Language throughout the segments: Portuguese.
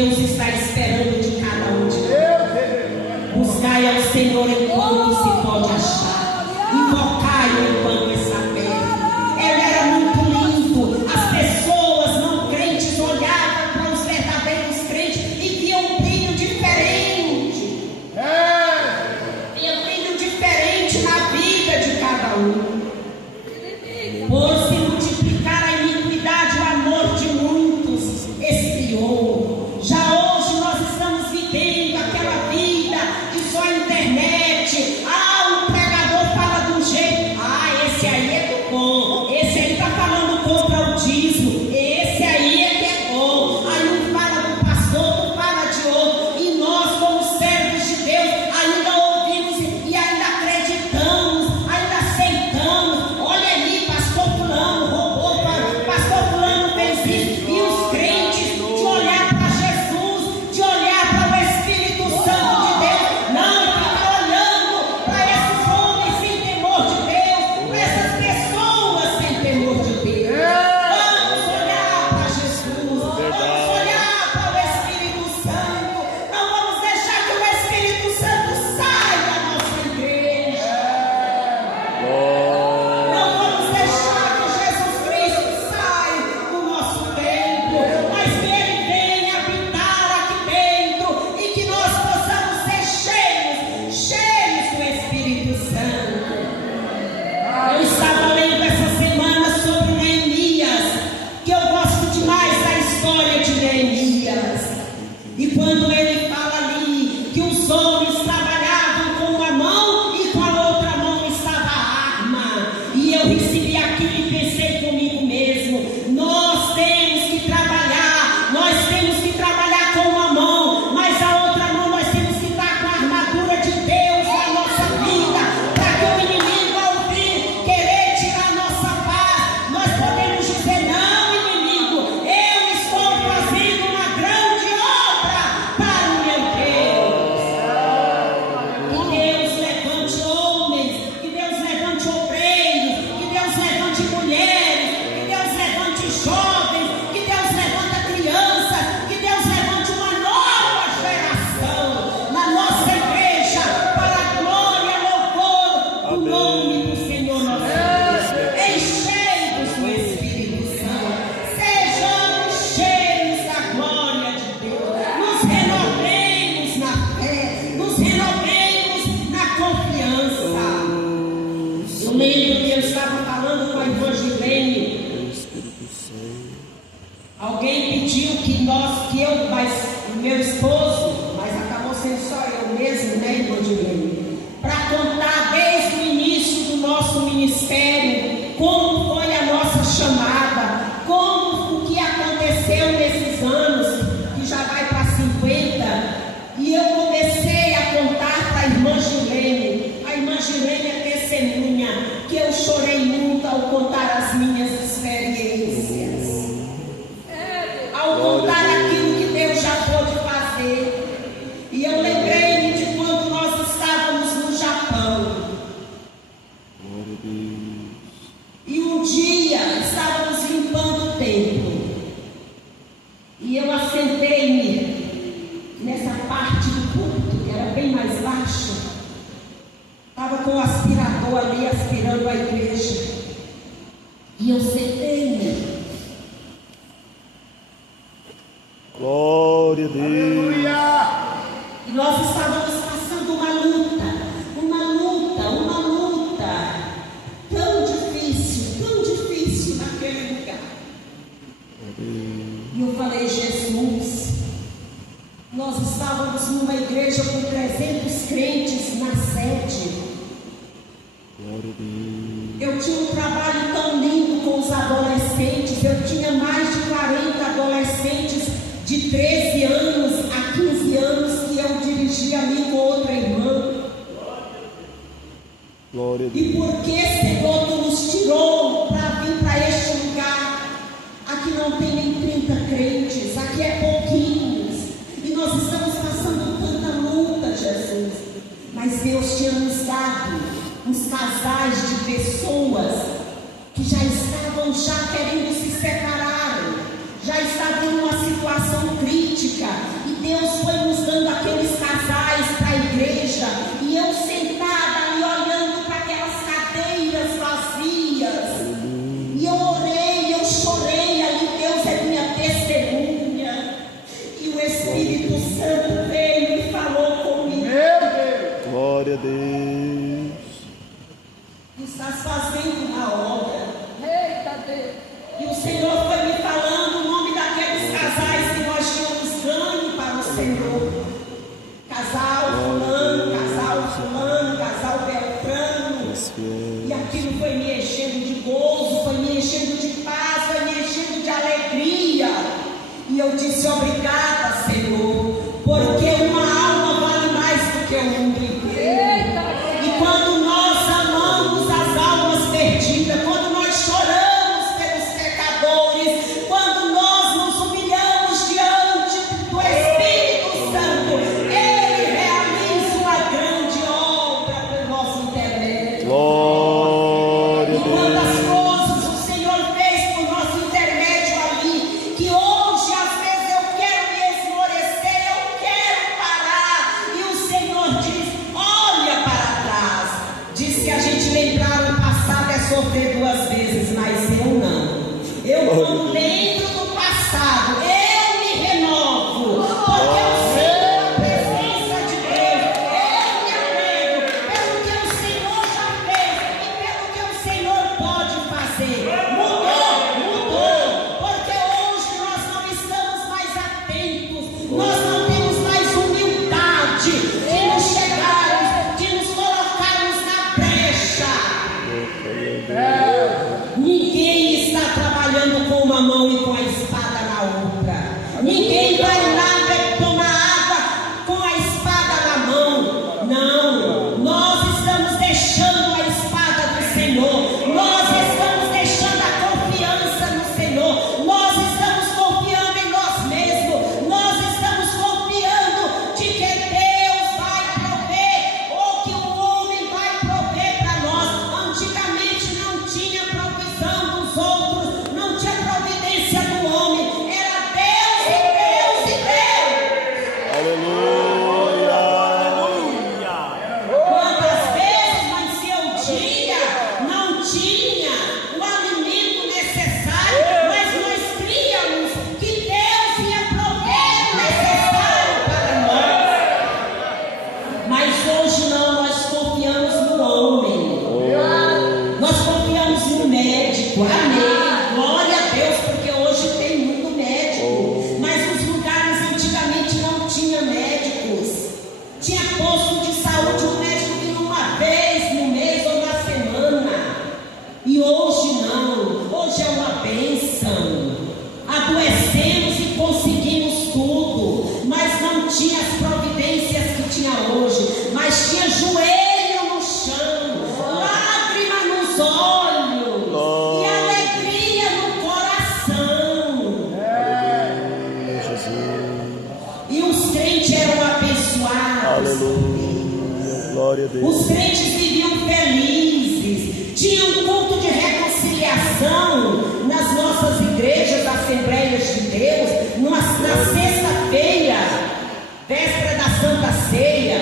Deus está esperando de cada um de nós. Buscai ao Senhor enquanto se pode achar, invocai-o enquanto está perto. Ele era muito lindo. As pessoas não crentes olhavam para os verdadeiros crentes e viam um brilho diferente. Viam um brilho diferente na vida de cada um. Por se multiplicar a iniquidade, o amor de muitos esfriou. Já hoje nós estamos vivendo aquela vida de só internet. O pregador fala de um jeito. Esse aí é bom. Esse aí está falando contra o dízimo. Esse aí é que é bom. Aí um fala do pastor, um fala de outro. E nós, como servos de Deus, ainda ouvimos e ainda acreditamos, ainda aceitamos. Olha aí, pastor fulano roubou, pastor fulano fez isso. E os crentes de olhar para Jesus, de olhar para o Espírito Santo de Deus, não ficar olhando para esses homens sem temor de Deus, para essas pessoas sem temor de Deus. Vamos olhar para Jesus, vamos olhar para o Espírito Santo. Não vamos deixar que o Espírito Santo saia da nossa igreja. Não vamos deixar que Jesus Cristo saia do nosso templo, mas que Ele venha habitar aqui dentro e que nós possamos ser cheios do Espírito Santo. Eu estava lendo essa semana sobre Neemias, que eu gosto demais da história de Neemias. E quando ele fala ali que os homens trabalhavam com uma mão e com a outra mão estava a arma, e eu recebi aquilo e pensei comigo mesmo: nós temos que trabalhar com uma mão, mas a outra mão nós temos que estar com a armadura de Deus na nossa vida, para que o inimigo, ao vir querer tirar a nossa paz, nós podemos dizer: não, inimigo, eu estou fazendo uma grande obra para o meu Deus. Que Deus levante homens, que Deus levante obreiros, que Deus levante mulheres, que Deus levante jovens, que Deus levante crianças, que Deus levante uma nova geração na nossa igreja, para a glória e louvor do nome do Senhor nosso Deus. Encheios do Espírito Santo, sejamos cheios da glória de Deus, nos renovemos na fé, nos renovemos na confiança. Eu lembro que eu estava falando com a irmã Gilene. Alguém pediu meu esposo, mas acabou sendo só eu mesmo, né, irmã Gilene, para contar desde o início do nosso ministério como foi a nossa chamada, como o que aconteceu nesses anos, que já vai para 50, e eu comecei a contar para a irmã Gilene. A irmã Gilene é testemunha que eu chorei muito ao contar as minhas experiências, ao contar aquilo que Deus já pôde fazer. E eu lembrei-me de quando nós estávamos no Japão. E um dia estávamos limpando o templo. E eu assentei-me nessa parte do púlpito, que era bem mais baixa. Estava com o aspirador ali, aspirando a igreja. E eu sentei-me. Glória a Deus. E nós estávamos passando uma luta tão difícil naquele lugar. E eu falei: Jesus, nós estávamos numa igreja com 300 crentes na sede. Eu tinha um trabalho tão lindo com os adolescentes. Eu tinha mais de 40 adolescentes de 13 anos a 15 anos que eu dirigia ali com outra irmã. Glória a Deus. E por que, Senhor, Tu nos tirou para vir para este lugar? Aqui não tem nem 30 crentes, aqui é pouquinhos. E nós estamos passando tanta luta, Jesus. Mas Deus tinha nos dado uns casais de pessoas que já estavam querendo se separar, já estavam numa situação crítica, Estás fazendo uma obra. Eita Deus. E o Senhor foi me falando o nome daqueles casais que nós tínhamos ganho para o Senhor. Casal fulano, casal Beltrano. E aquilo foi me enchendo de gozo, foi me enchendo de paz, foi me enchendo de alegria. E eu disse: obrigada, Senhor, porque uma alma vale mais do que um mundo. E quando nós amamos as almas perdidas, quando nós choramos pelos pecadores, quando nós nos humilhamos diante do Espírito Santo, Ele realiza uma grande obra pelo nosso intermédio. Glória E quantas coisas o Senhor fez por nosso intermédio ali, que hoje às vezes eu quero me esmorecer, eu quero parar, e o Senhor diz: olha para trás. Diz que a gente lembrar o passado é sofrer duas vezes, mas eu não. Eu quando lembro do passado, eu me renovo, porque eu sinto a presença de Deus, eu me alegro pelo que o Senhor já fez e pelo que o Senhor pode fazer. Mudou, porque hoje nós não estamos mais atentos, nós não temos mais humildade de nos chegarmos, de nos colocarmos na brecha. Ninguém está trabalhando com uma mão e com a espada na outra. Ninguém vai lá tomar água com a espada na mão. Não, nós estamos deixando a espada do Senhor. Nós estamos deixando a confiança no Senhor. Nós estamos confiando em nós mesmos. Nós estamos confiando de que Deus vai prover, ou que o homem vai prover para nós. Antigamente não tinha provisão dos outros, não tinha providência do homem. Era Deus e Deus e Deus. Aleluia. Quantas vezes, mas se eu tinha, não tinha o alimento necessário, mas nós críamos que Deus ia prover o necessário para nós. Mas hoje não, nós confiamos no homem. Nós confiamos no médico. Amém. Glória a Deus, porque hoje tem muito médico. Mas nos lugares antigamente não tinha médicos. Tinha posto de saúde, o médico vinha uma vez no mês ou na semana. E hoje não. Hoje é uma bênção. Adoecemos e conseguimos tudo. Mas não tinha as providências que tinha hoje. Mas tinha joelho no chão, lágrima nos olhos e alegria no coração. E os crentes eram abençoados. Aleluia. Glória a Deus. Os crentes viviam felizes. Tinha um culto de reconciliação nas nossas igrejas, Assembleias de Deus, na sexta-feira, véspera da Santa Ceia.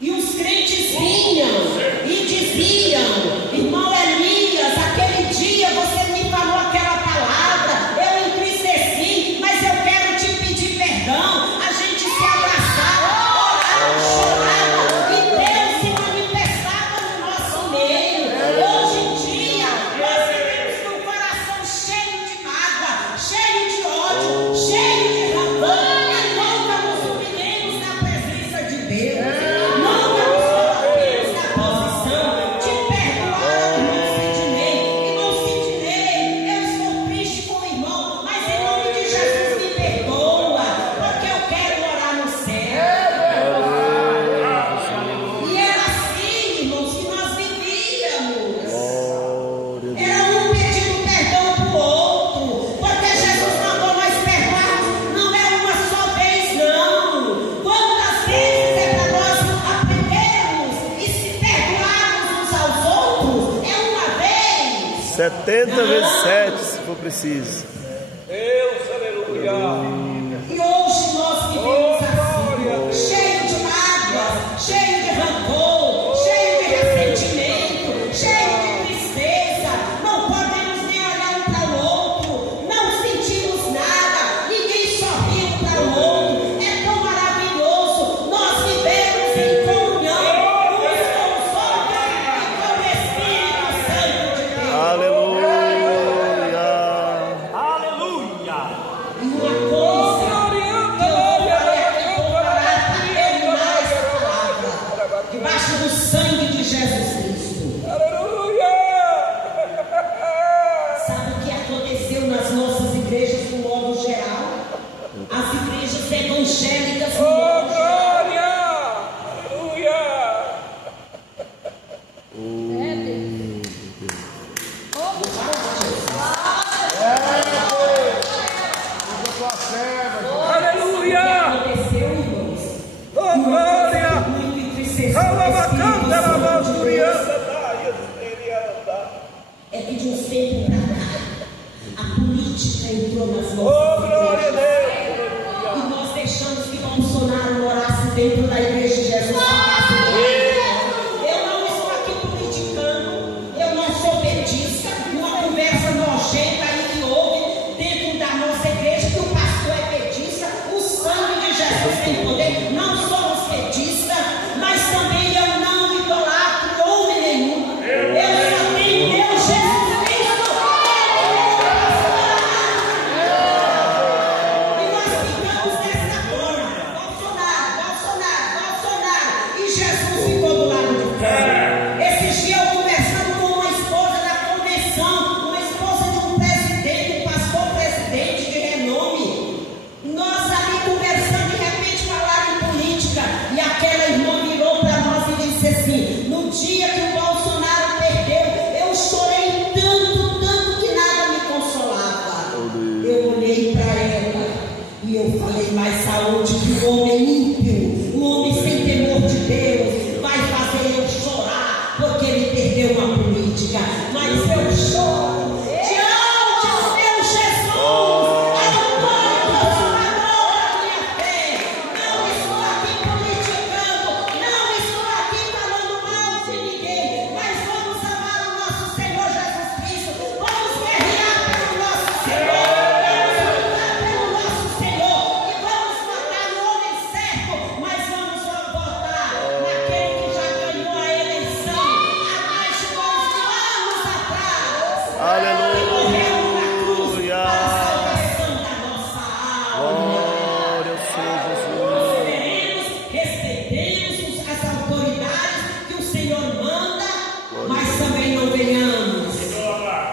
E os crentes vinham e diziam: irmão Elias, aquele dia você me falou aquela palavra, eu entristeci, mas eu quero te pedir perdão. A gente se abraçava, orava, chorava, e Deus se manifestava no nosso meio. Hoje em dia, nós vivemos num coração cheio de mágoa, cheio de ódio, cheio de rancor, e nunca nos humilhemos na presença de Deus. Nunca nos coloquemos na posição de perdoar o irmão Sidney. Irmão Sidney, eu estou triste com o irmão, mas em nome de Jesus me perdoa, porque eu quero morar no céu. E era assim, irmãos, que nós vivíamos. Era um pedindo perdão para o outro, porque Jesus mandou nós perdoarmos, não é uma só vez, não. Quantas vezes é para nós aprendermos e se perdoarmos uns aos outros? É uma vez. 70 vezes 7, se for preciso. Deus, aleluia. E hoje nós vivemos assim, cheio de mágoas, cheio de rancor, cheio de ressentimento, cheio de tristeza. Não podemos nem olhar um para o outro, não sentimos nada, ninguém sorri um para o outro. É tão maravilhoso nós vivemos em comunhão. do sangue de Jesus Cristo. Aleluia! Sabe o que aconteceu nas nossas igrejas no modo geral? As igrejas evangélicas no Oh, modo geral. glória! Aleluia! O Aleluia! que aconteceu, irmãos? Oh, glória! Muito entristecido. Alabacanta, Espírito alabacanta, Santo de Deus. anda, É que de uns tempos para cá, a política entrou nas oh, nossas glória a igrejas. Deus! E nós deixamos que Bolsonaro morasse dentro da igreja de Jesus. Eu não estou aqui politicando, eu não sou petista. Uma conversa nojenta aí que houve dentro da nossa igreja, que o pastor é petista, o sangue de Jesus tem poder. Não somos petistas, mas também eu não idolatro homem nenhum. Eu só tenho meu Jesus Cristo. E nós ficamos nessa forma. Bolsonaro. E Jesus ficou do lado de fora. Esse dia eu conversando com uma esposa da convenção, uma esposa de um presidente, um pastor presidente de renome. Nós ali conversando, de repente falaram em política. E aquela irmã virou para nós e disse assim: no dia que o Bolsonaro perdeu, eu chorei tanto que nada me consolava. Eu olhei para ela e eu falei: mais saúde que um homem ímpio, um homem sem temor de Deus, vai fazer eu chorar porque ele perdeu uma política. Mas eu choro diante do meu Jesus, autor e consumador da minha fé. Não estou aqui politicando, não estou aqui falando mal de ninguém, mas vamos amar o nosso Senhor Jesus Cristo, vamos guerrear pelo nosso Senhor, vamos lutar pelo nosso Senhor e vamos votar no homem certo, mas vamos votar naquele que já ganhou a eleição há mais de 2.000 anos atrás. Aleluia. E morreu na cruz para a salvação da nossa alma. Glória ao Senhor Jesus. Nós respeitemos as autoridades que o Senhor manda, mas também não venhamos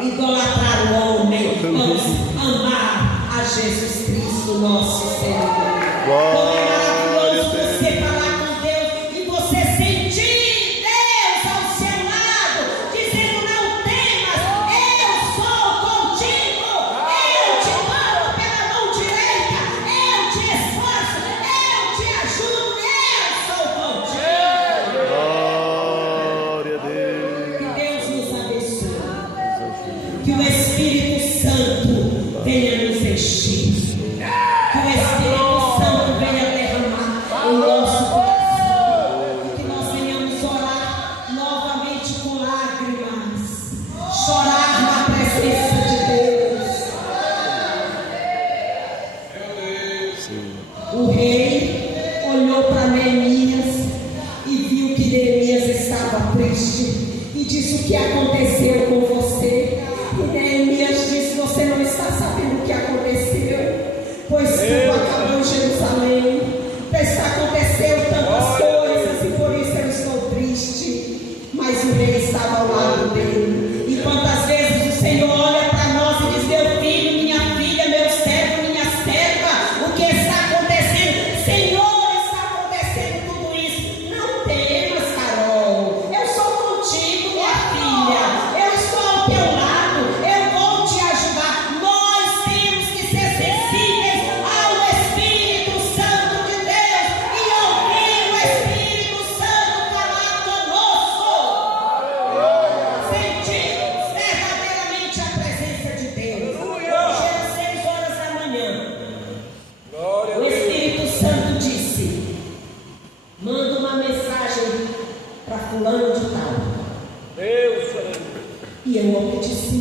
idolatrar o homem. Vamos amar a Jesus Cristo, nosso Senhor. Como é maravilhoso você falar com Deus e você sentir Deus ao seu lado, dizendo: não temas, eu sou contigo, eu te tomo pela mão direita, eu te esforço, eu te ajudo, eu sou contigo. Glória a Deus. Que Deus nos abençoe, que o Espírito Santo venha nos encher, que o Espírito Santo venha derramar o nosso coração, que nós venhamos orar novamente com lágrimas, chorar na presença de Deus. O rei olhou para Neemias e viu que Neemias estava triste e disse: o que aconteceu com você? E Neemias disse: você não está sabendo o que aconteceu, pois tudo acabou em Jerusalém, aconteceu tantas coisas e por isso eu estou triste. Mas o rei estava ao lado dele. E quantas vezes o Senhor olha para nós e diz: meu filho, minha filha, meu servo, minha serva, o que está acontecendo? Senhor, está acontecendo tudo isso. Não temas, Carol, eu sou contigo, minha filha, eu estou ao teu lado, eu vou te ajudar. Nós temos que ser sensíveis ao Espírito Santo de Deus e ouvir o Espírito Santo falar conosco. Sentimos verdadeiramente a presença de Deus. Hoje é às 6 horas da manhã. Glória a O Deus! Espírito Santo disse: manda uma mensagem para fulano de tal. Deus, aleluia! E eu obedeci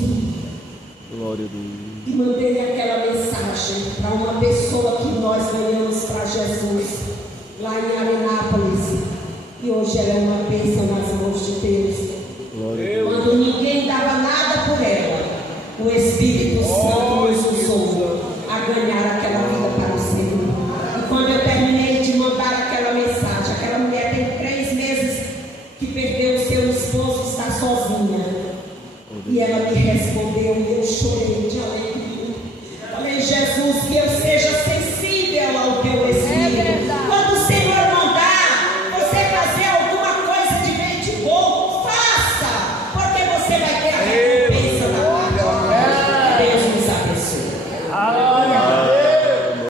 Glória a Deus. e mandei aquela mensagem para uma pessoa que nós ganhamos para Jesus lá em Arenápolis. E hoje ela é uma bênção nas mãos de Deus. Glória a Deus. Quando ninguém dava nada por ela, o Espírito Santo nos usou a ganhar aquela vida para o Senhor. E quando eu terminei de mandar aquela mensagem, aquela mulher tem 3 meses que perdeu o seu esposo, está sozinha. E ela me respondeu e eu chorei.